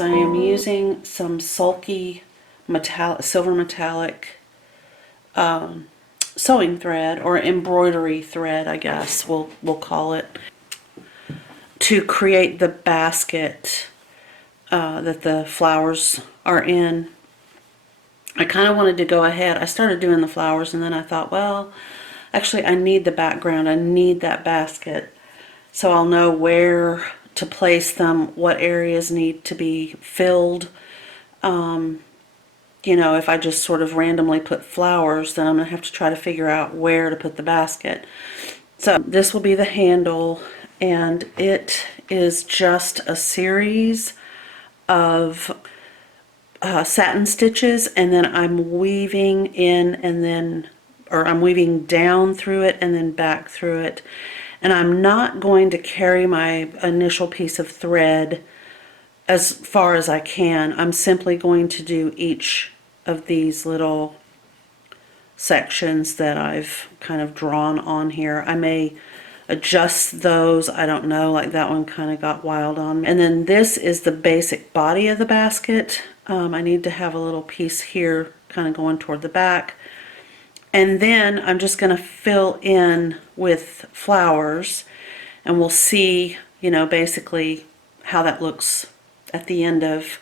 I am using some sulky silver metallic sewing thread, or embroidery thread, I guess we'll call it, to create the basket that the flowers are in. I kind of wanted to go ahead. I started doing the flowers and then I thought, well, actually I need the background. I need that basket so I'll know where to place them, what areas need to be filled. You know, if I just sort of randomly put flowers, then I'm going to have to try to figure out where to put the basket. So this will be the handle, and it is just a series of satin stitches, and then I'm weaving in and then, or I'm weaving down through it and then back through it. And I'm not going to carry my initial piece of thread as far as I can. I'm simply going to do each of these little sections that I've kind of drawn on here. I may adjust those, I don't know, like that one kind of got wild on me. And then this is the basic body of the basket. I need to have a little piece here kind of going toward the back. And then I'm just going to fill in with flowers, and we'll see, you know, basically how that looks at the end of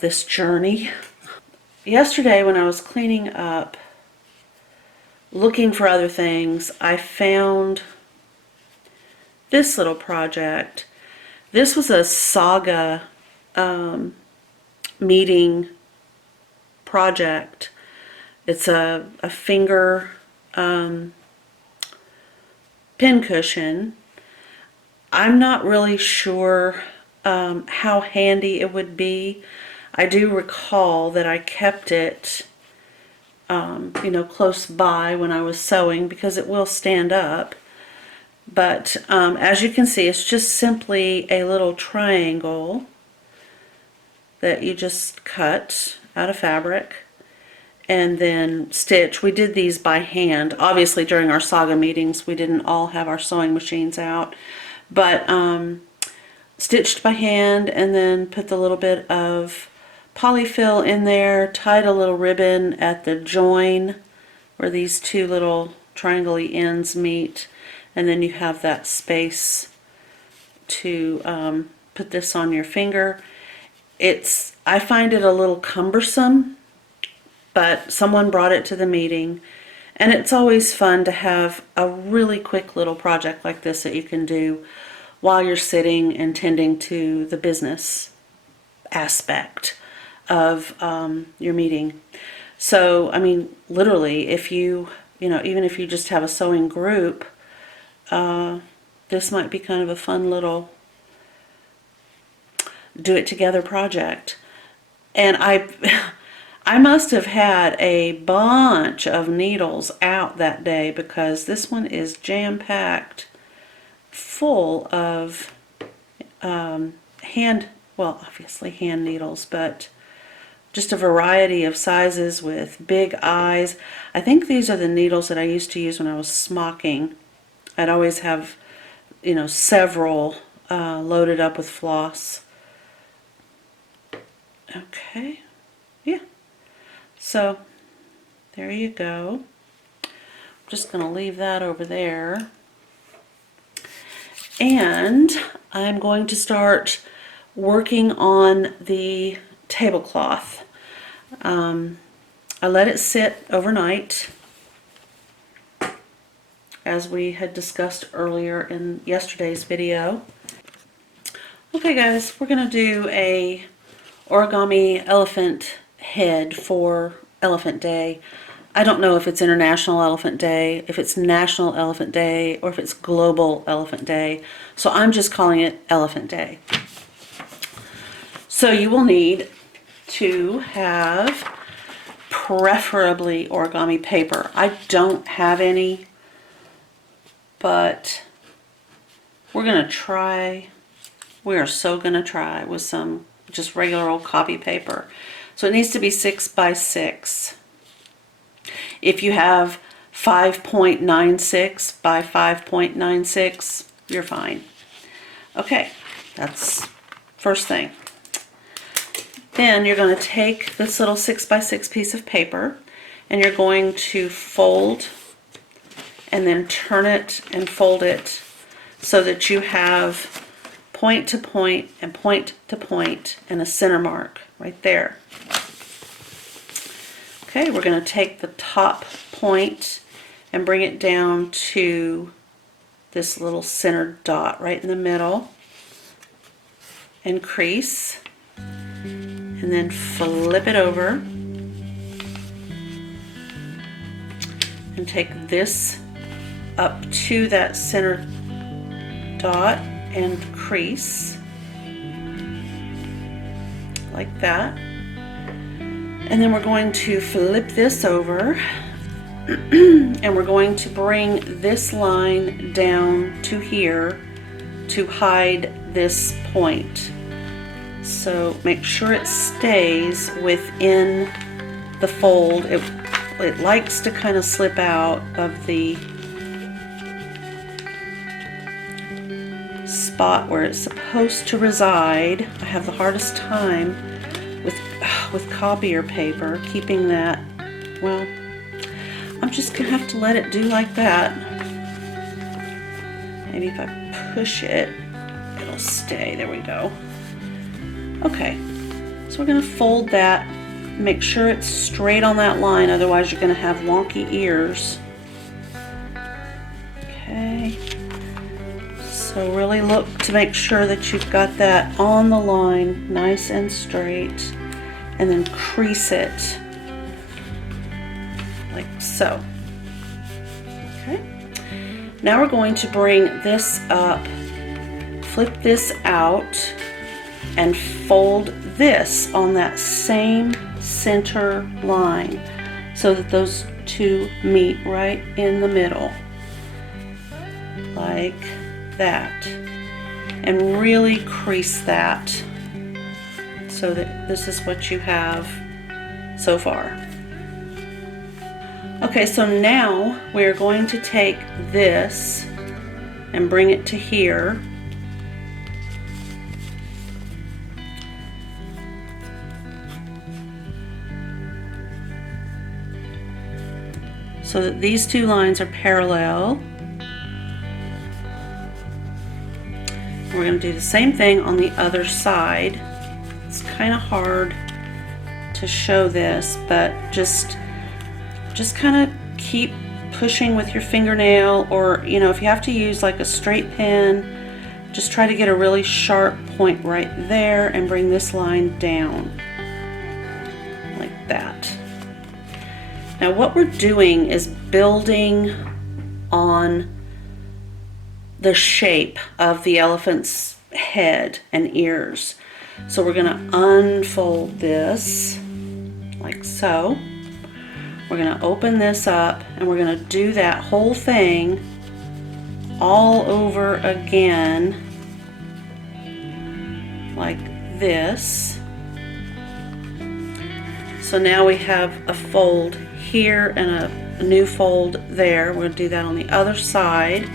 this journey. Yesterday when I was cleaning up, looking for other things, I found this little project. This was a saga meeting project. It's a finger pincushion. I'm not really sure how handy it would be. I do recall that I kept it you know, close by when I was sewing because it will stand up. But as you can see, it's just simply a little triangle that you just cut out of fabric and then stitch. We did these by hand. Obviously during our saga meetings we didn't all have our sewing machines out, but stitched by hand, and then put the little bit of polyfill in there, tied a little ribbon at the join where these two little triangle-y ends meet, and then you have that space to put this on your finger. I find it a little cumbersome, but someone brought it to the meeting, and it's always fun to have a really quick little project like this that you can do while you're sitting and tending to the business aspect of your meeting. So, I mean, literally, if you know, even if you just have a sewing group, this might be kind of a fun little do-it-together project. And I must have had a bunch of needles out that day because this one is jam-packed full of obviously hand needles, but just a variety of sizes with big eyes. I think these are the needles that I used to use when I was smocking. I'd always have, you know, several loaded up with floss. Okay, yeah. So there you go. I'm just going to leave that over there. And I'm going to start working on the tablecloth. I let it sit overnight, as we had discussed earlier in yesterday's video. Okay guys, we're going to do a origami elephant head for Elephant Day. I don't know if it's International Elephant Day, if it's National Elephant Day, or if it's Global Elephant Day. So I'm just calling it Elephant Day. So you will need to have preferably origami paper. I don't have any, but we're going to try. We are so going to try with some just regular old copy paper. So it needs to be 6 by 6. If you have 5.96 by 5.96, you're fine. Okay, that's first thing. Then you're going to take this little 6x6 piece of paper and you're going to fold and then turn it and fold it so that you have point to point and point to point and a center mark right there. Okay, we're going to take the top point and bring it down to this little centered dot right in the middle and crease, and then flip it over and take this up to that center dot and crease like that. And then we're going to flip this over and we're going to bring this line down to here to hide this point. So make sure it stays within the fold. It likes to kind of slip out of the spot where it's supposed to reside. I have the hardest time with copier paper keeping that. Well, I'm just gonna have to let it do like that. Maybe if I push it, it'll stay. There we go. Okay, so we're gonna fold that. Make sure it's straight on that line, otherwise you're gonna have wonky ears. Okay, so really look to make sure that you've got that on the line, nice and straight, and then crease it like so. Okay, now we're going to bring this up, flip this out, and fold this on that same center line so that those two meet right in the middle like that, and really crease that so that this is what you have so far. Okay, so now we're going to take this and bring it to here. So that these two lines are parallel. We're going to do the same thing on the other side. It's kind of hard to show this, but just kind of keep pushing with your fingernail, or if you have to use like a straight pen, just try to get a really sharp point right there and bring this line down like that. Now what we're doing is building on the shape of the elephant's head and ears. So we're going to unfold this like so. We're going to open this up and we're going to do that whole thing all over again like this. So now we have a fold here and a new fold there. We're going to do that on the other side.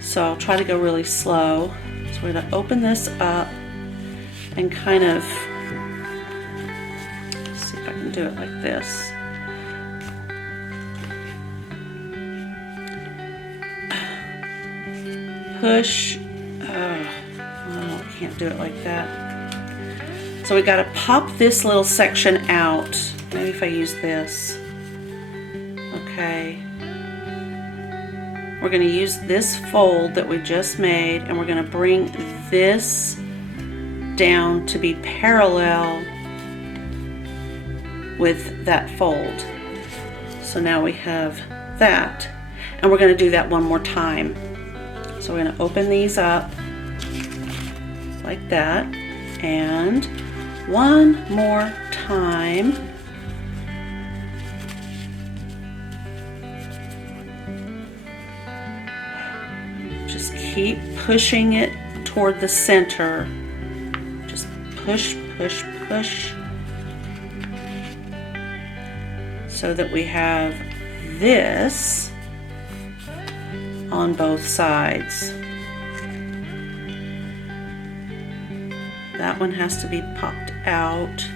So I'll try to go really slow. So we're going to open this up and kind of, let's see if I can do it like this. Push. Oh, I can't do it like that. So we got to pop this little section out. Maybe if I use this. Okay. We're going to use this fold that we just made, and we're going to bring this down to be parallel with that fold. So now we have that, and we're going to do that one more time. So we're going to open these up like that, and one more time. Just keep pushing it toward the center. Just push, push, push, so that we have this on both sides. That one has to be popped out,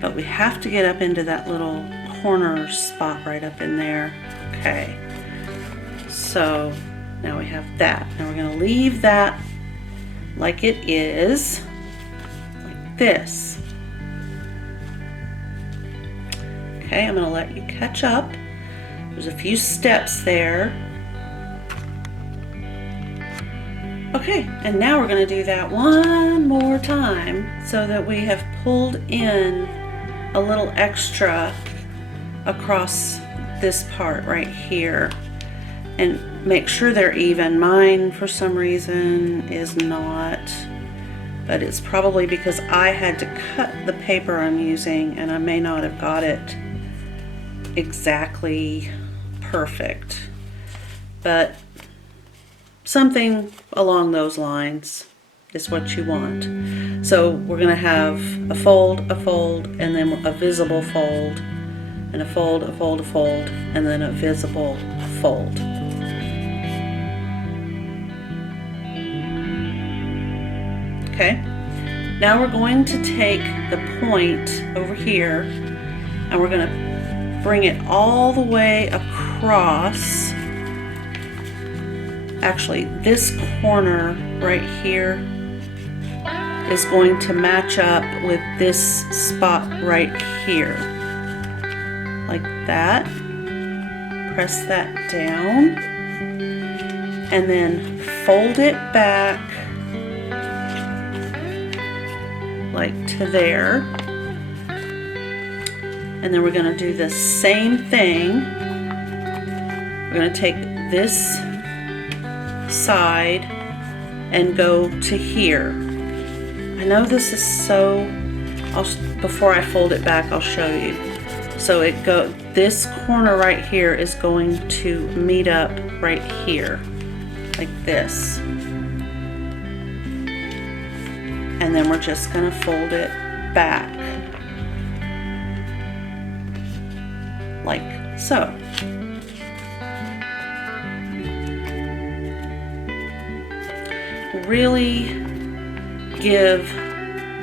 but we have to get up into that little corner spot right up in there. Okay, so now we have that. Now we're going to leave that like it is, like this. Okay, I'm going to let you catch up. There's a few steps there. Okay, and now we're going to do that one more time so that we have pulled in a little extra across this part right here, and make sure they're even. Mine for some reason is not, but it's probably because I had to cut the paper I'm using and I may not have got it exactly perfect, but something along those lines is what you want. So we're going to have a fold, and then a visible fold, and a fold, a fold, a fold, and then a visible fold. Okay, now we're going to take the point over here and we're going to bring it all the way across. Actually, this corner right here is going to match up with this spot right here. Like that. Press that down. And then fold it back like to there. And then we're going to do the same thing. We're going to take this side and go to here. I know this is so, before I fold it back I'll show you. So this corner right here is going to meet up right here like this, and then we're just going to fold it back like so. Really give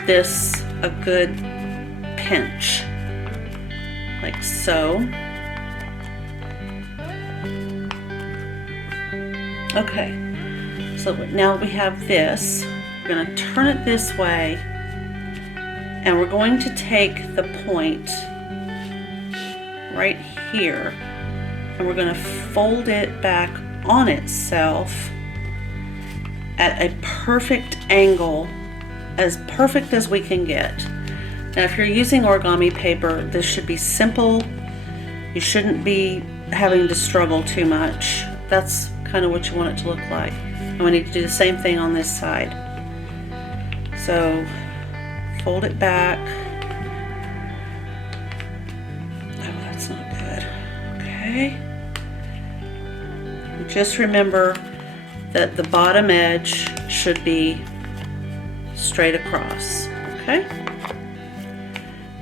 this a good pinch, like so. Okay, so now we have this. We're going to turn it this way, and we're going to take the point right here, and we're going to fold it back on itself at a perfect angle, as perfect as we can get. Now if you're using origami paper, this should be simple. You shouldn't be having to struggle too much. That's kind of what you want it to look like. And we need to do the same thing on this side. So fold it back. Oh, that's not good. Okay. Just remember that the bottom edge should be straight across, okay?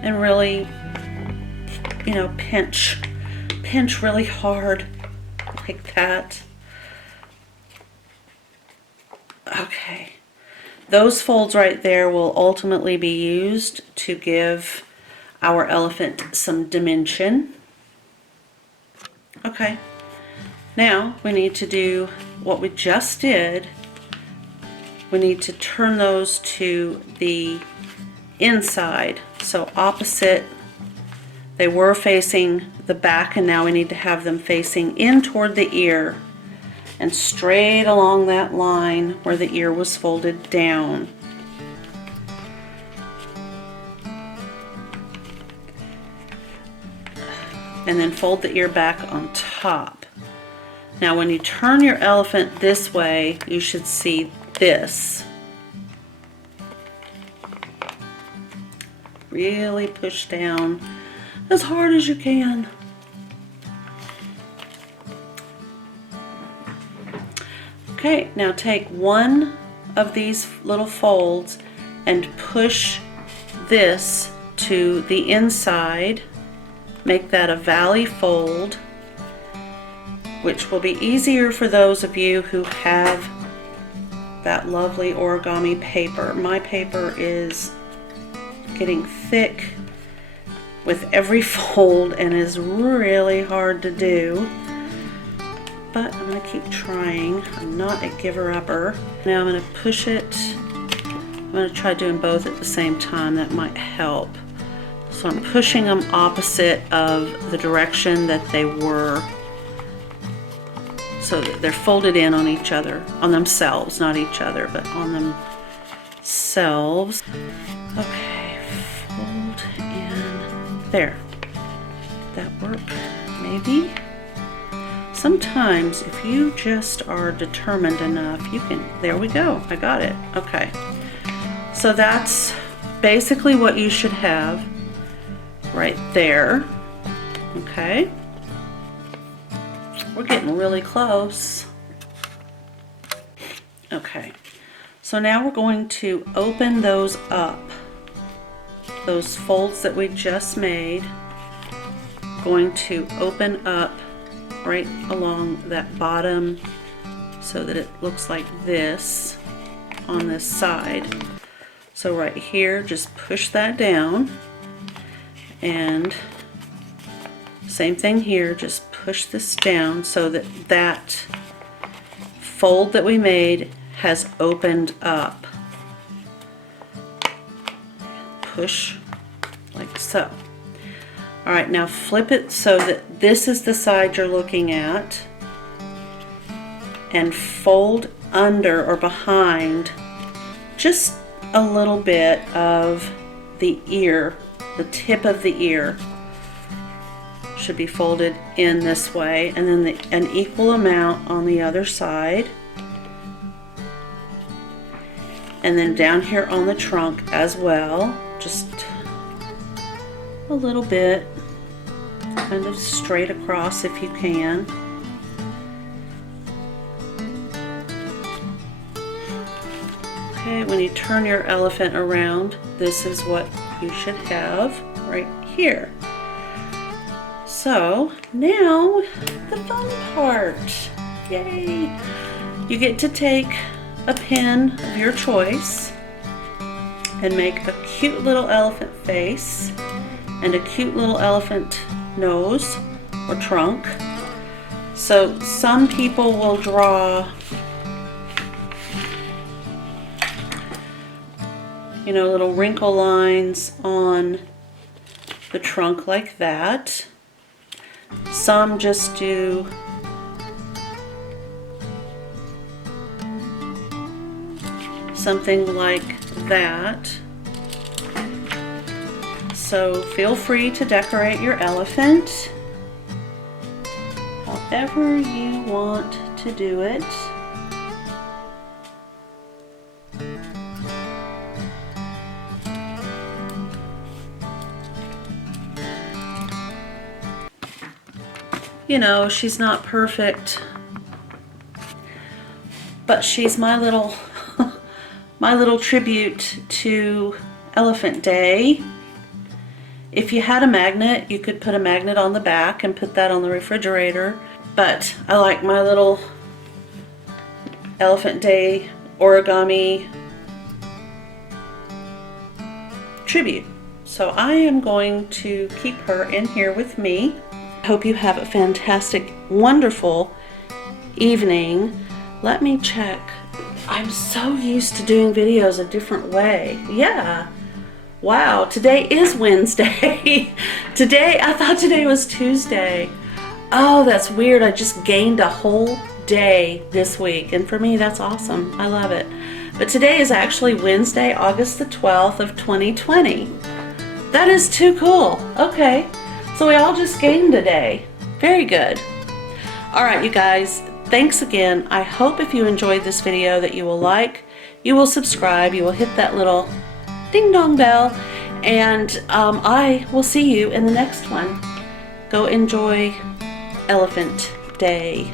And really, you know, pinch really hard like that. Okay, those folds right there will ultimately be used to give our elephant some dimension. Okay, now we need to do what we just did. We need to turn those to the inside, so opposite. They were facing the back, and now we need to have them facing in toward the ear and straight along that line where the ear was folded down. And then fold the ear back on top. Now when you turn your elephant this way, you should see this. Really push down as hard as you can. Okay, now take one of these little folds and push this to the inside. Make that a valley fold, which will be easier for those of you who have that lovely origami paper. My paper is getting thick with every fold and is really hard to do. But I'm going to keep trying. I'm not a giver-upper. Now I'm going to push it. I'm going to try doing both at the same time. That might help. So I'm pushing them opposite of the direction that they were, so that they're folded in on each other, on themselves, not each other, but on themselves. Okay, fold in. There. Did that work? Maybe? Sometimes if you just are determined enough, you can, there we go, I got it. Okay, so that's basically what you should have right there. Okay, we're getting really close. Okay, so now we're going to open those up, those folds that we just made. Going to open up right along that bottom so that it looks like this on this side. So right here, just push that down, and same thing here, just push this down so that that fold that we made has opened up. Push like so. All right, now flip it so that this is the side you're looking at, and fold under or behind just a little bit of the ear, the tip of the ear should be folded in this way, and then an equal amount on the other side, and then down here on the trunk as well, just a little bit, kind of straight across if you can. Okay, when you turn your elephant around, this is what you should have right here. So now the fun part. Yay! You get to take a pin of your choice and make a cute little elephant face and a cute little elephant nose or trunk. So some people will draw, you know, little wrinkle lines on the trunk like that. Some just do something like that. So feel free to decorate your elephant however you want to do it. You know, she's not perfect, but she's my little my little tribute to Elephant Day. If you had a magnet, you could put a magnet on the back and put that on the refrigerator, but I like my little Elephant Day origami tribute. So I am going to keep her in here with me. I hope you have a fantastic, wonderful evening. Let me check. I'm so used to doing videos a different way. Yeah. Wow, today is Wednesday. Today, I thought today was Tuesday. Oh, that's weird. I just gained a whole day this week, and for me, that's awesome. I love it. But today is actually Wednesday, August the 12th of 2020. That is too cool. Okay, so we all just gained a day. Very good. All right, you guys, thanks again. I hope if you enjoyed this video that you will like, you will subscribe, you will hit that little ding dong bell, and I will see you in the next one. Go enjoy Elephant Day.